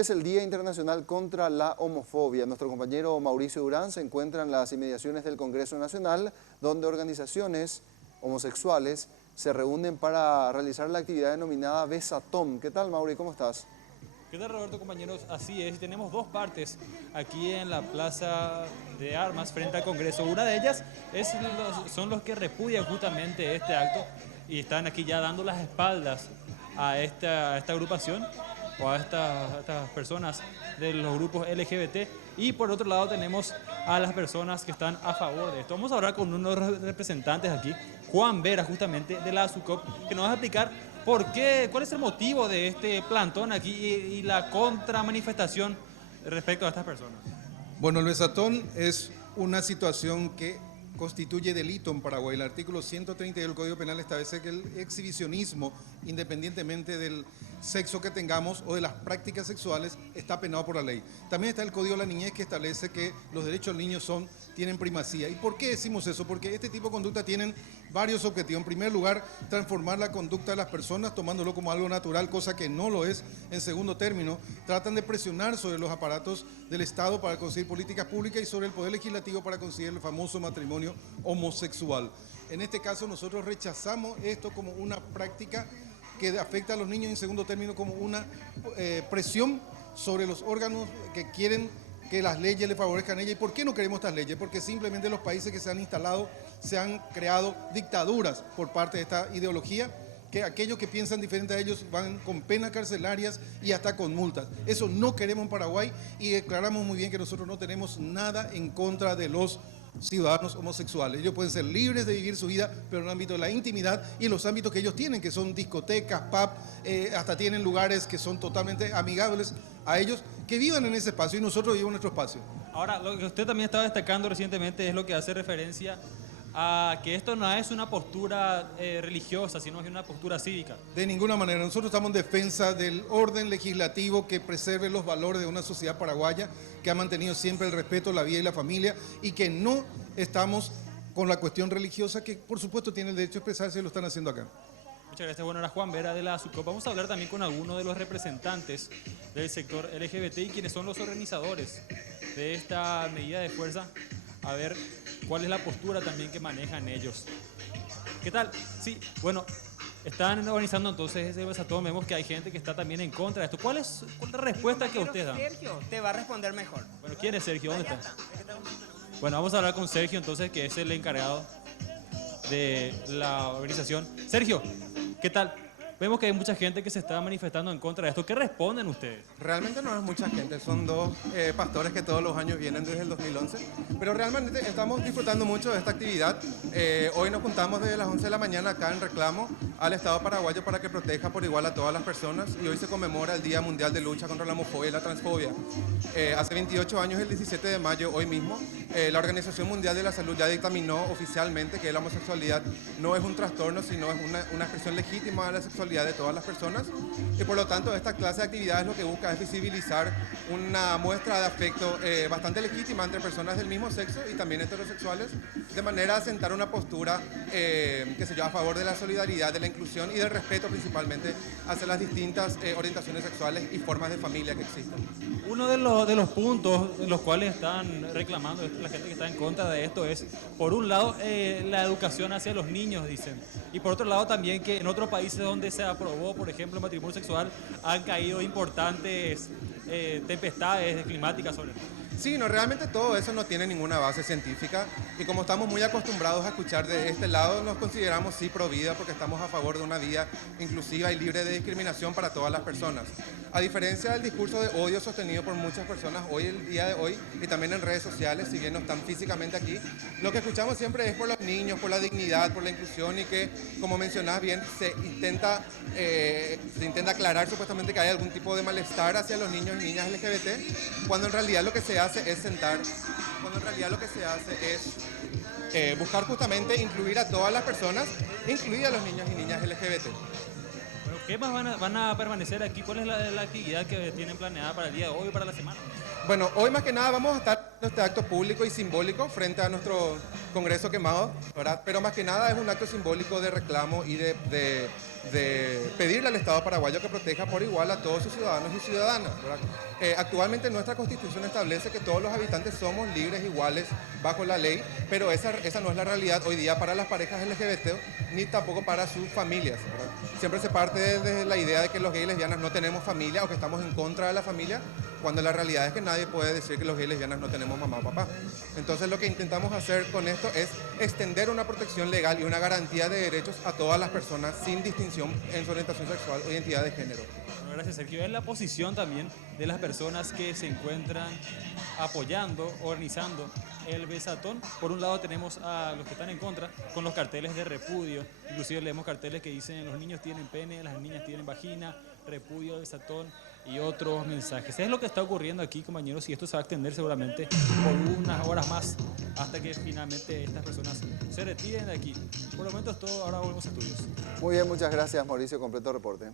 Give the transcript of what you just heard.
es el Día Internacional contra la Homofobia. Nuestro compañero Mauricio Durán se encuentra en las inmediaciones del Congreso Nacional, donde organizaciones homosexuales se reúnen para realizar la actividad denominada Besatón. ¿Qué tal, Mauri? ¿Cómo estás? ¿Qué tal, Roberto, compañeros? Así es, tenemos dos partes aquí en la Plaza de Armas frente al Congreso. Una de ellas son los que repudian justamente este acto y están aquí ya dando las espaldas a esta agrupación o a estas personas de los grupos LGBT. Y por otro lado tenemos a las personas que están a favor de esto. Vamos a hablar con uno de los representantes aquí, Juan Vera, justamente de la ASUCOP, que nos va a explicar cuál es el motivo de este plantón aquí y la contramanifestación respecto a estas personas. Bueno, el besatón es una situación que constituye delito en Paraguay. El artículo 130 del Código Penal establece que el exhibicionismo, independientemente del sexo que tengamos o de las prácticas sexuales, está penado por la ley. También está el Código de la Niñez, que establece que los derechos del niño tienen primacía. ¿Y por qué decimos eso? Porque este tipo de conducta tienen varios objetivos. En primer lugar, transformar la conducta de las personas tomándolo como algo natural, cosa que no lo es. En segundo término, tratan de presionar sobre los aparatos del Estado para conseguir políticas públicas y sobre el Poder Legislativo para conseguir el famoso matrimonio homosexual. En este caso, nosotros rechazamos esto como una práctica que afecta a los niños y en segundo término como una presión sobre los órganos que quieren que las leyes le favorezcan a ella. ¿Y por qué no queremos estas leyes? Porque simplemente los países que se han instalado se han creado dictaduras por parte de esta ideología, que aquellos que piensan diferente a ellos van con penas carcelarias y hasta con multas. Eso no queremos en Paraguay y declaramos muy bien que nosotros no tenemos nada en contra de los ciudadanos homosexuales. Ellos pueden ser libres de vivir su vida, pero en el ámbito de la intimidad y en los ámbitos que ellos tienen, que son discotecas, pub, hasta tienen lugares que son totalmente amigables a ellos, que vivan en ese espacio y nosotros vivimos en nuestro espacio. Ahora, lo que usted también estaba destacando recientemente es lo que hace referencia a que esto no es una postura religiosa, sino es una postura cívica. De ninguna manera. Nosotros estamos en defensa del orden legislativo que preserve los valores de una sociedad paraguaya que ha mantenido siempre el respeto, la vida y la familia, y que no estamos con la cuestión religiosa, que por supuesto tiene el derecho a expresarse y lo están haciendo acá. Muchas gracias. Bueno, era Juan Vera de la ASUCOP. Vamos a hablar también con algunos de los representantes del sector LGBT y quienes son los organizadores de esta medida de fuerza, a ver cuál es la postura también que manejan ellos. ¿Qué tal? Sí, bueno, están organizando entonces ese besatón. Vemos que hay gente que está también en contra de esto. ¿Cuál es la respuesta que ustedes dan? Sergio te va a responder mejor. Bueno, ¿quién es Sergio? ¿Dónde está? Bueno, vamos a hablar con Sergio entonces, que es el encargado de la organización. Sergio, ¿qué tal? Vemos que hay mucha gente que se está manifestando en contra de esto. ¿Qué responden ustedes? Realmente no es mucha gente, son dos pastores que todos los años vienen desde el 2011, pero realmente estamos disfrutando mucho de esta actividad. Hoy nos juntamos desde las 11 de la mañana acá en reclamo al Estado paraguayo para que proteja por igual a todas las personas, y hoy se conmemora el Día Mundial de Lucha contra la Homofobia y la Transfobia. Hace 28 años, el 17 de mayo, hoy mismo, la Organización Mundial de la Salud ya dictaminó oficialmente que la homosexualidad no es un trastorno, sino es una expresión legítima de la sexualidad de todas las personas, y por lo tanto esta clase de actividades lo que busca es visibilizar una muestra de afecto bastante legítima entre personas del mismo sexo y también heterosexuales, de manera a sentar una postura que se lleva a favor de la solidaridad, de la inclusión y del respeto principalmente hacia las distintas orientaciones sexuales y formas de familia que existen. Uno de los puntos en los cuales están reclamando la gente que está en contra de esto es, por un lado, la educación hacia los niños, dicen, y por otro lado también que en otros países donde se aprobó, por ejemplo, el matrimonio sexual, han caído importantes tempestades climáticas sobre esto. Sí, no, realmente todo eso no tiene ninguna base científica, y como estamos muy acostumbrados a escuchar de este lado, nos consideramos sí pro vida porque estamos a favor de una vida inclusiva y libre de discriminación para todas las personas. A diferencia del discurso de odio sostenido por muchas personas hoy, el día de hoy, y también en redes sociales, si bien no están físicamente aquí, lo que escuchamos siempre es por los niños, por la dignidad, por la inclusión, y que, como mencionás bien, se intenta aclarar supuestamente que hay algún tipo de malestar hacia los niños y niñas LGBT, cuando en realidad lo que se hace es buscar justamente incluir a todas las personas, incluir a los niños y niñas LGBT. Bueno, ¿qué más van a permanecer aquí? ¿Cuál es la actividad que tienen planeada para el día de hoy o para la semana? Bueno, hoy más que nada vamos a estar este acto público y simbólico frente a nuestro Congreso quemado, ¿verdad? Pero más que nada es un acto simbólico de reclamo y de pedirle al Estado paraguayo que proteja por igual a todos sus ciudadanos y ciudadanas, ¿verdad? Actualmente nuestra Constitución establece que todos los habitantes somos libres, iguales, bajo la ley, pero esa no es la realidad hoy día para las parejas LGBT, ni tampoco para sus familias, ¿verdad? Siempre se parte de la idea de que los gays y lesbianas no tenemos familia o que estamos en contra de la familia, cuando la realidad es que nadie puede decir que los gays y lesbianas no tenemos mamá o papá. Entonces lo que intentamos hacer con esto es extender una protección legal y una garantía de derechos a todas las personas sin distinción en su orientación sexual o identidad de género. Bueno, gracias, Sergio. Es la posición también de las personas que se encuentran apoyando, organizando el besatón. Por un lado tenemos a los que están en contra con los carteles de repudio, inclusive leemos carteles que dicen los niños tienen pene, las niñas tienen vagina, repudio al besatón y otros mensajes. Es lo que está ocurriendo aquí, compañeros, y esto se va a extender seguramente por unas horas más hasta que finalmente estas personas se retiren de aquí. Por el momento es todo, ahora volvemos a estudios. Muy bien, muchas gracias Mauricio, completo reporte.